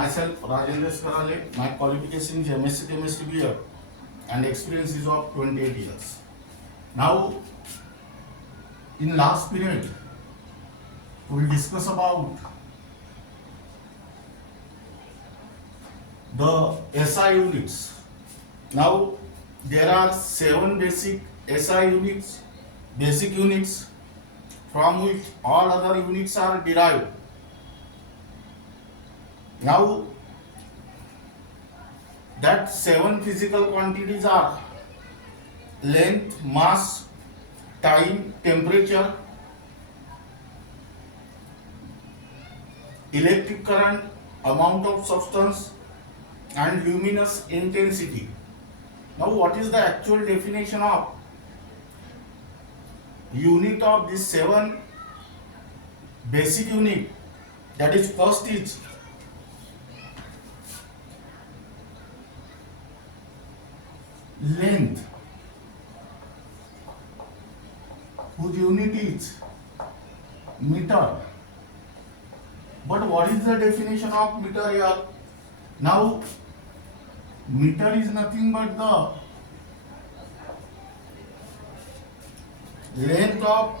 Myself, Rajendra Karale. My qualification is MSc Chemistry BA and experience is of 28 years. Now, in last period, we will discuss about the SI units. Now, there are 7 basic SI units, basic units, from which all other units are derived. Now, that 7 physical quantities are length, mass, time, temperature, electric current, amount of substance, and luminous intensity. Now, what is the actual definition of unit of these 7 basic unit? That is, first is length, whose unit is meter. But what is the definition of meter here? Now, meter is nothing but the length of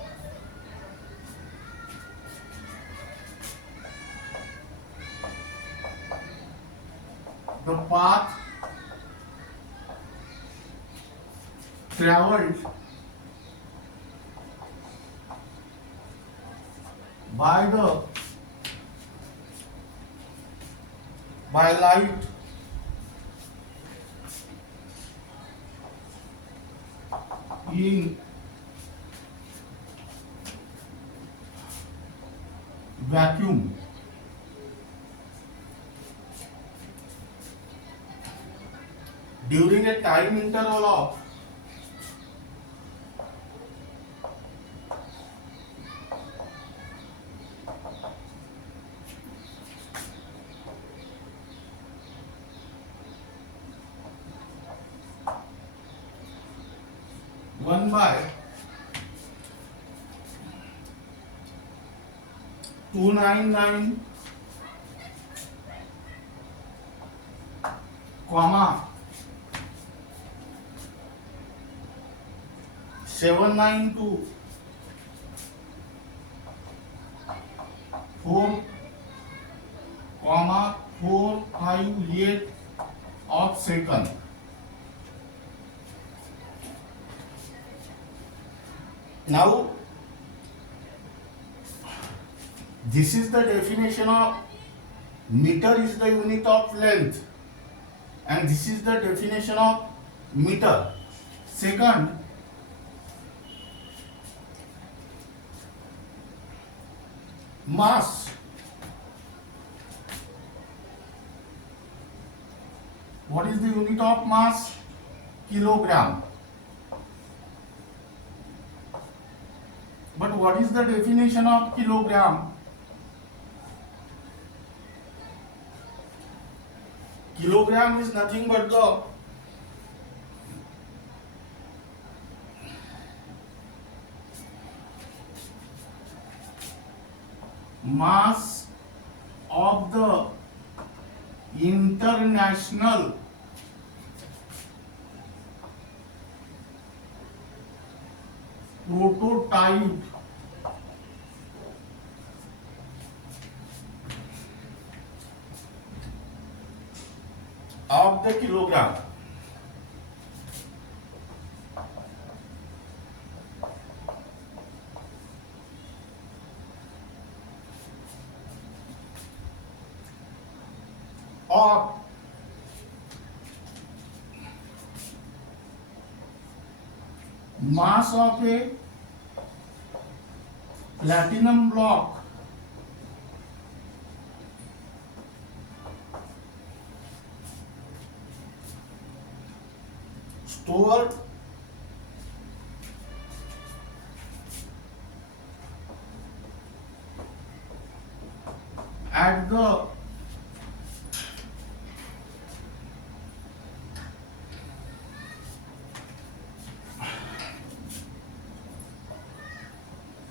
the path traveled by light in vacuum during a time interval of 1/299, 792 4, 458 of second. Now, this is the definition of meter is the unit of length, and this is the definition of meter. Second, mass. What is the unit of mass? Kilogram. But what is the definition of kilogram? Kilogram is nothing but the mass of the international prototype of the kilogram. Or mass of a platinum block stored at the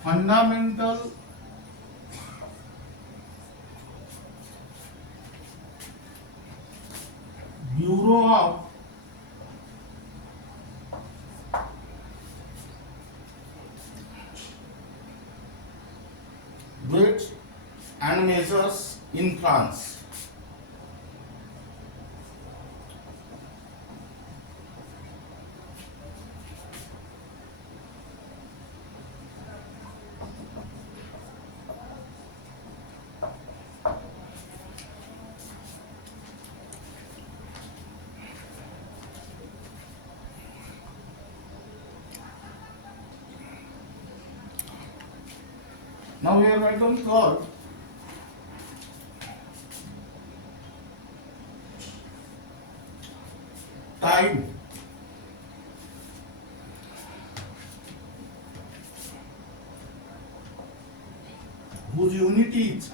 fundamental Bureau of Weights and Measures in France. Now we are going to solve time whose unit is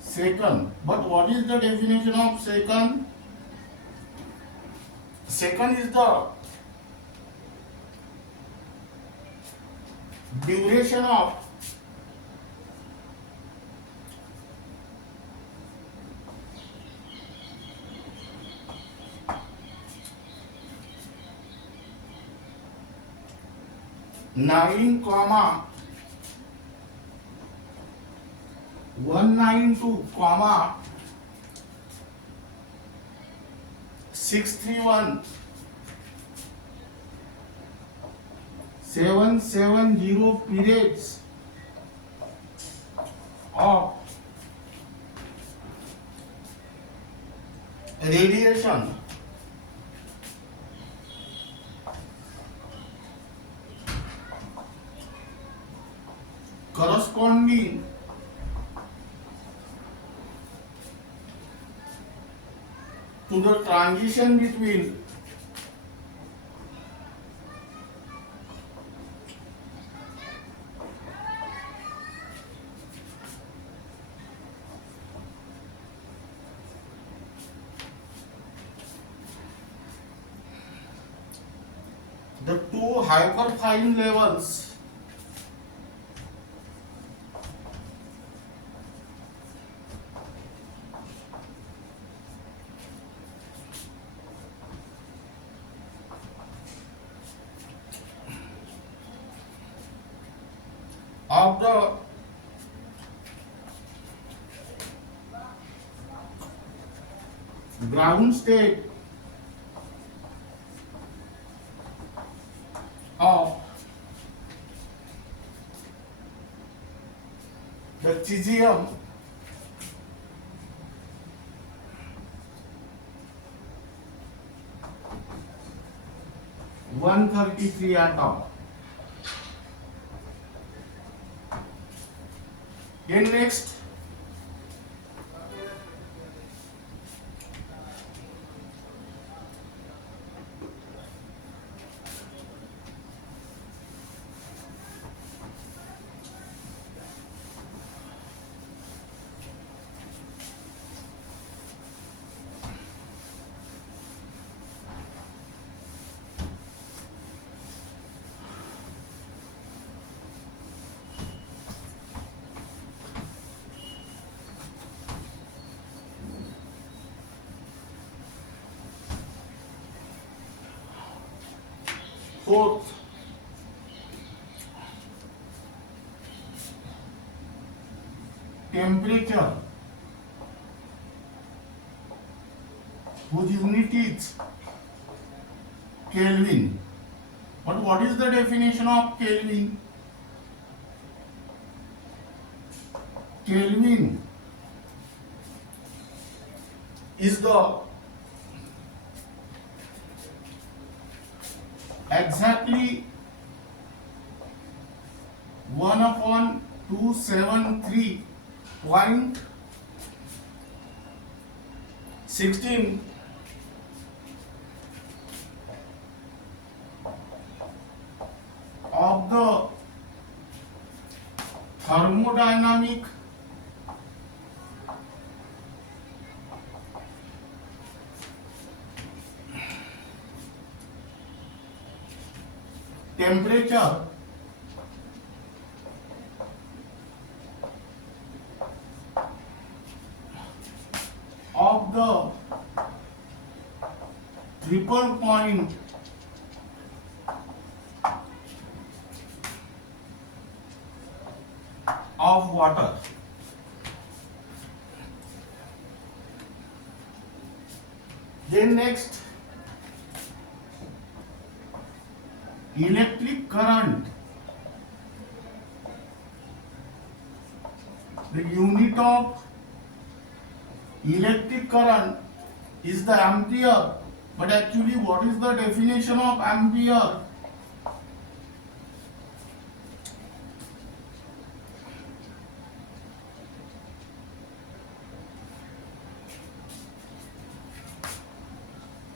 second. But what is the definition of second? Second is the duration of nine comma 192 comma 631 770 periods of radiation corresponding to the transition between the two hyperfine levels of the ground state of the cesium (133 atom). Then next, fourth, temperature whose unit is Kelvin. But what is the definition of Kelvin? Kelvin is the exactly 1/273.16 of the thermodynamic temperature of the triple point of water. Then next, electric current. The unit of electric current is the ampere, but actually what is the definition of ampere?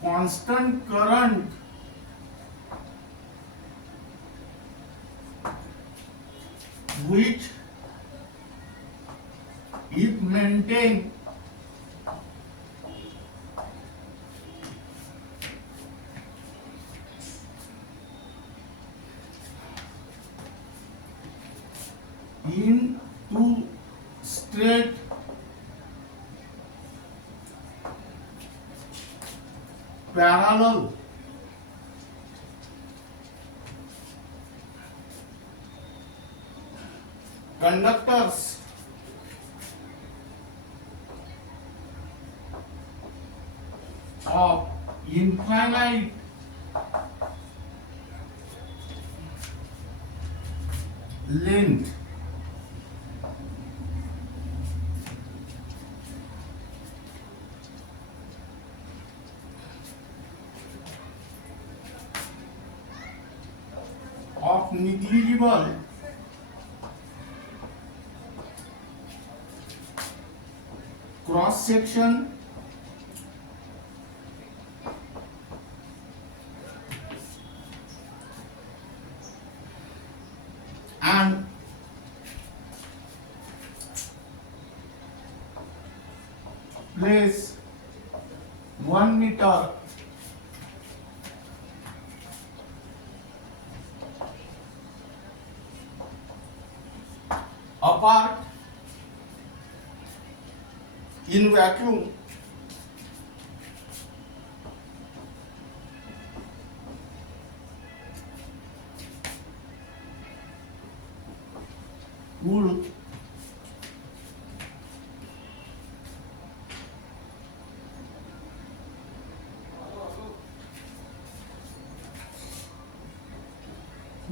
Constant current which, if maintained, in two straight parallel conductors of infinite length of negligible cross section and place 1 meter apart in vacuum would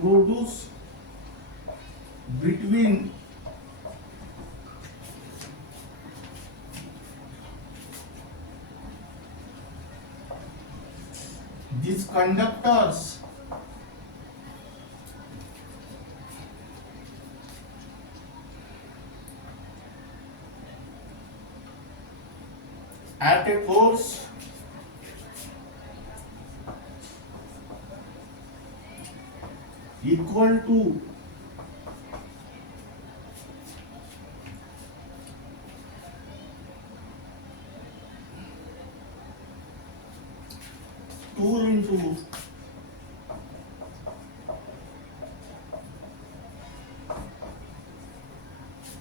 produce between these conductors at a force equal to 2 into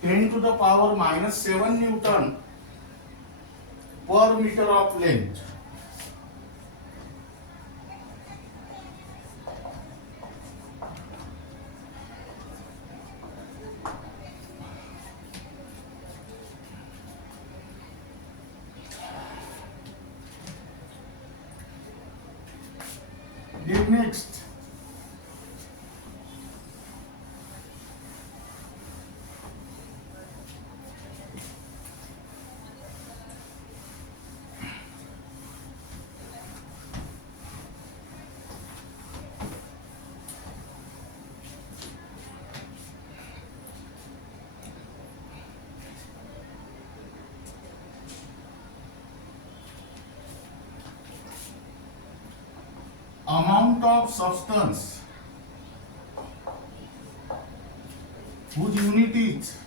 10 to the power minus 7 Newton per meter of length. Then next, amount of substance whose unit is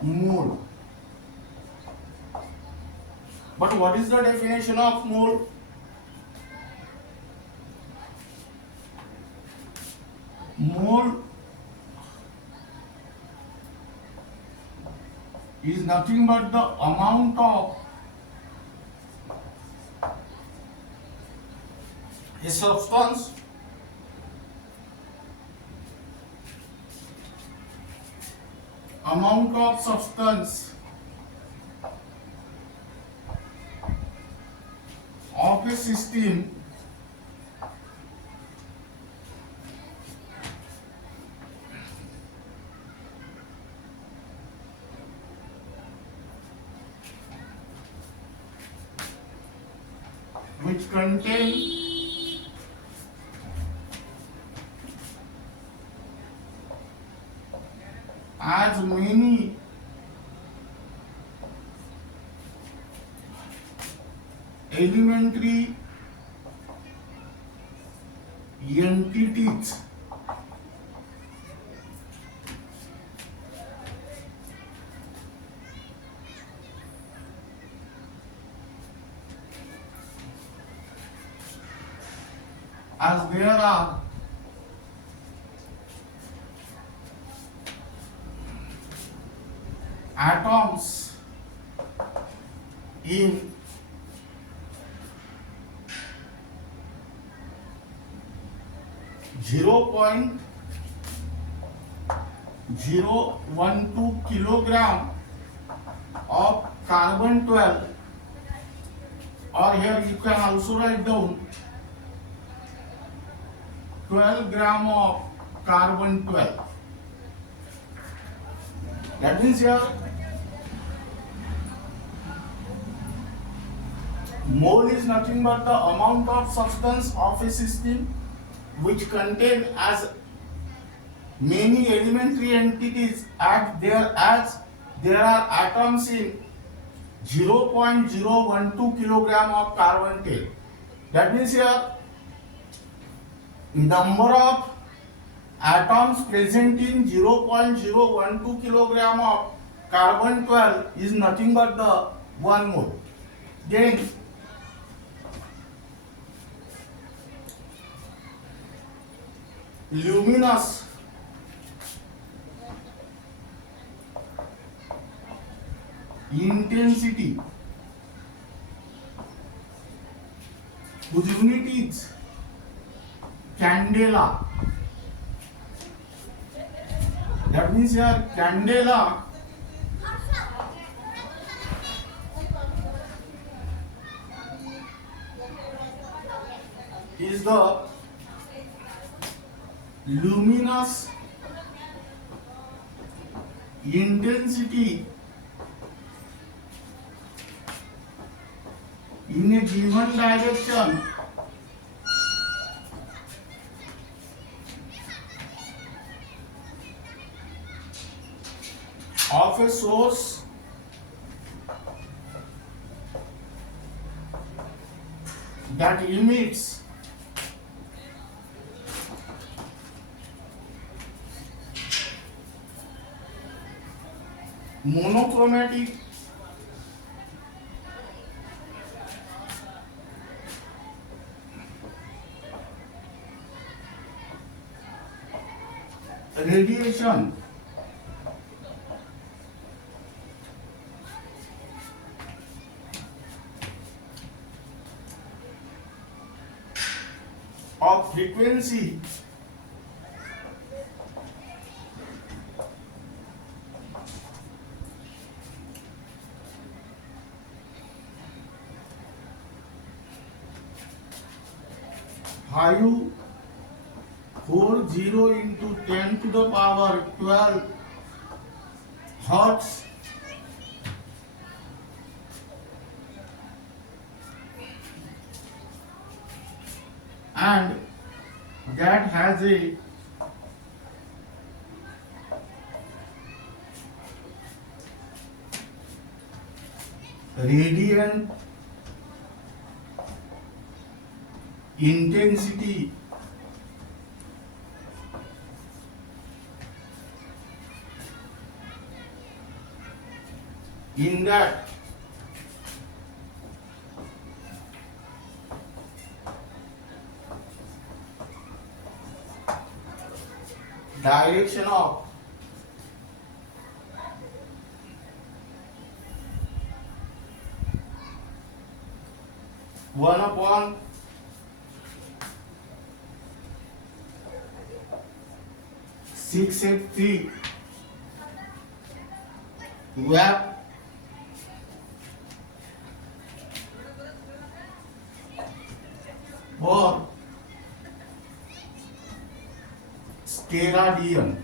mole. But what is the definition of mole? Mole is nothing but the amount of A substance amount of substance of a system which contain as many elementary entities as there are atoms in 0.012 kilogram of carbon 12, or here you can also write down 12 gram of carbon 12. That means here mole is nothing but the amount of substance of a system which contain as many elementary entities as there are atoms in 0.012 kilogram of carbon 10. That means here number of atoms present in 0.012 kilogram of carbon 12 is nothing but the one mole. Then luminous intensity whose unit is candela. That means here candela is the luminous intensity in a given direction of a source that emits monochromatic radiation of frequency Vayu 40 into 10 to the power 12 hertz and that has a radiant intensity in that direction of one upon 683 web or steradian.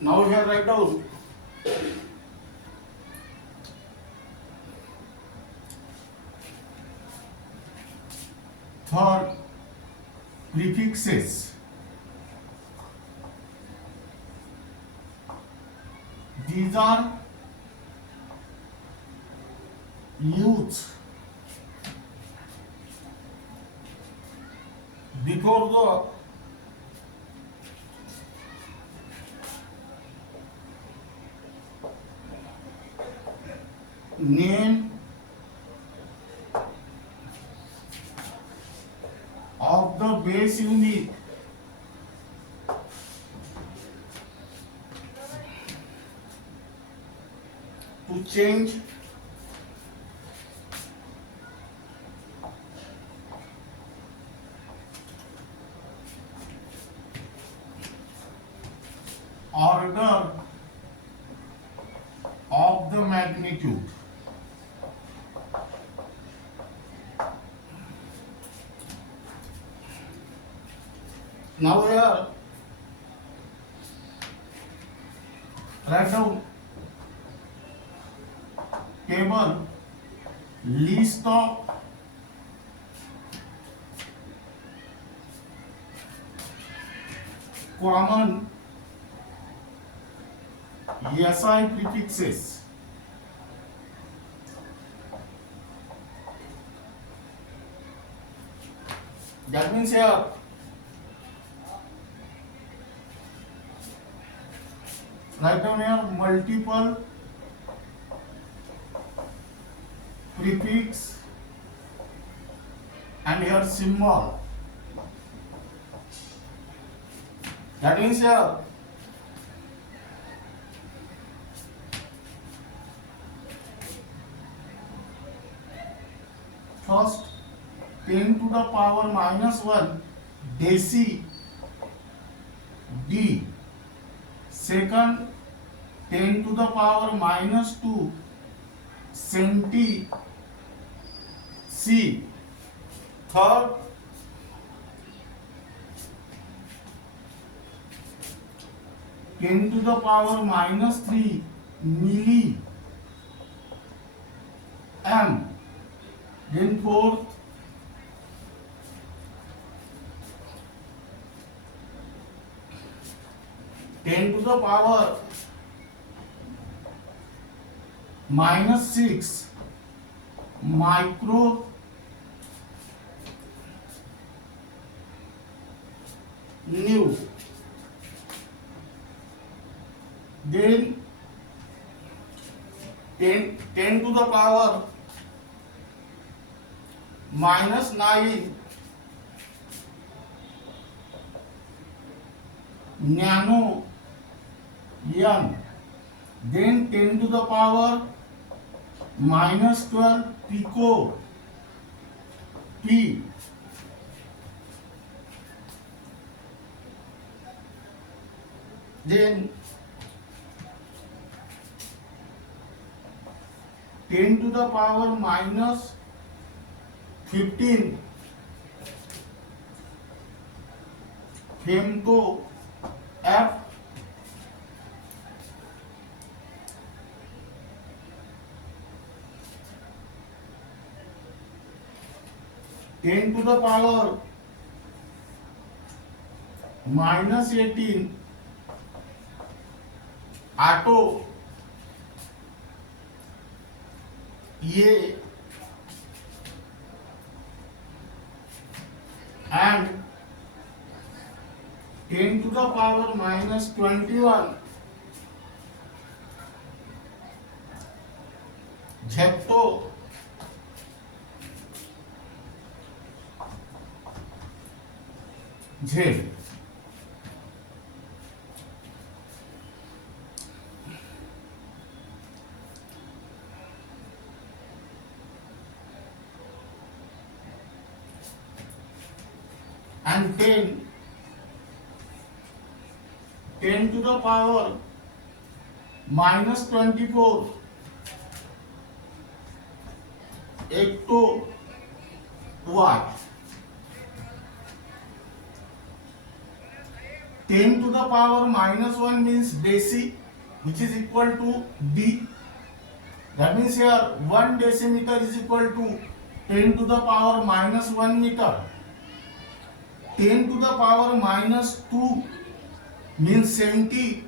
Now here write down third prefixes. These are used before the name of the base unit to change order of the magnitude. Now here write down table list of common SI prefixes. That means here write down here multiple prefix and here symbol. That means here first 10 to the power -1 deci D. Second 10 to the power -2 centi C. Third 10 to the power -3 milli M. Then fourth 10 to the power -6 micro new. Then 10 to the power -9 nano n. Then 10 to the power -12 pico p. Then 10 to the power -15 femto 10 to the power minus 18 auto A and 10 to the power minus 21 Zepto Z. And 10 to the power minus 24 ecto y. 10 to the power minus 1 means deci, which is equal to d. That means here 1 decimeter is equal to 10 to the power minus 1 meter. 10 to the power minus 2 means centi,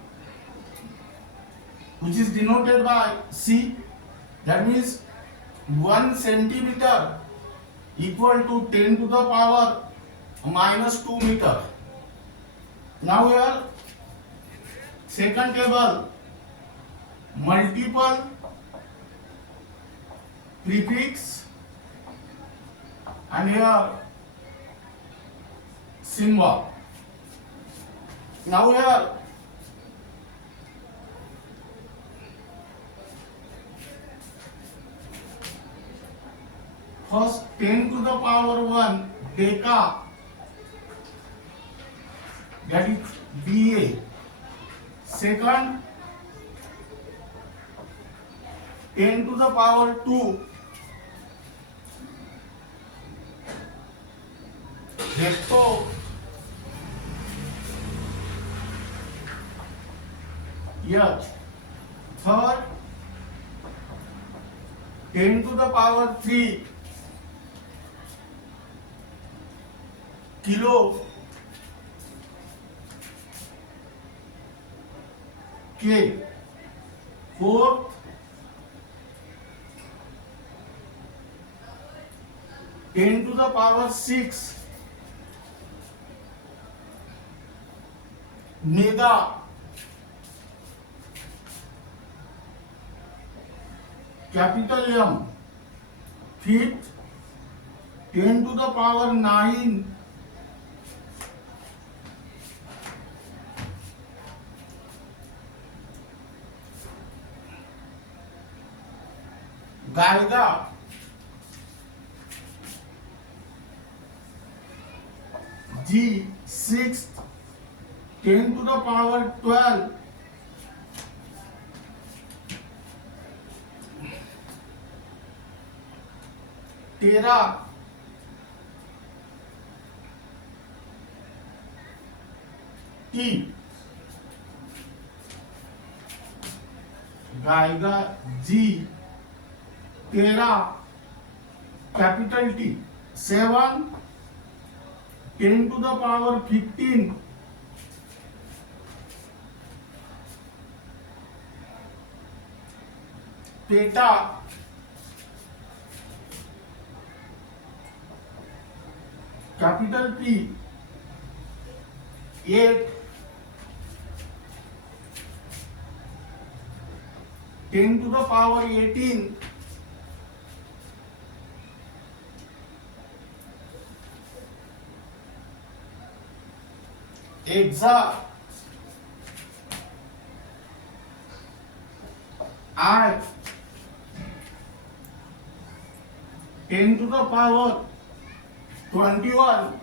which is denoted by c. That means 1 centimeter equal to 10 to the power minus 2 meter. Now here second table, multiple prefix and here symbol. Now here first 10 to the power 1 deca, that is BA. Second 10 to the power 2 hecto H. Third 10 to the power 3 kilo K. Fourth 10 to the power 6 mega. Capital M. Fifth 10 to the power 9 Gaiga. G. Sixth 10 to the power 12 Tera. T. Gaiga G. Tera. Capital T. 7 10 to the power 15 Peta. Capital P. 8 10 to the power 18 Exa. I 10 to the power 21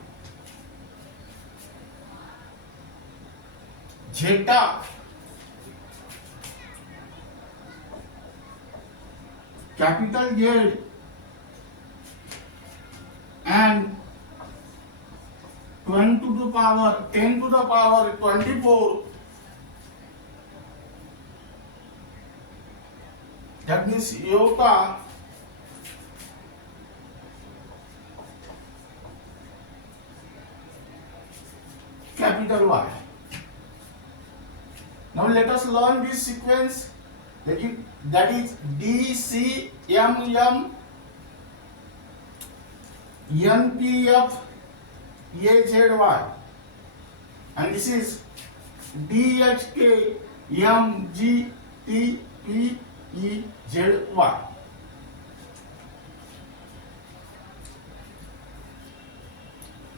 Zeta. Capital Z and 10 to the power 24, that means iota capital Y. Now let us learn this sequence, that is DCMM NPF AZY, and this is DHK MGTPEZY.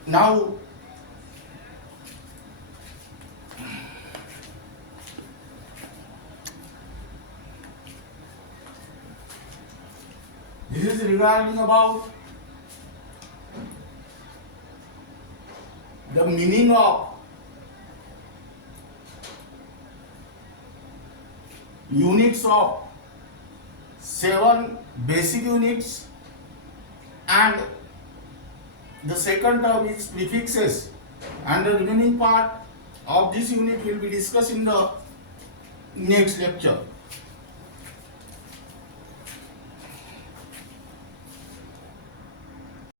Now this is regarding about the meaning of units of 7 basic units, and the second term is prefixes, and the remaining part of this unit will be discussed in the next lecture.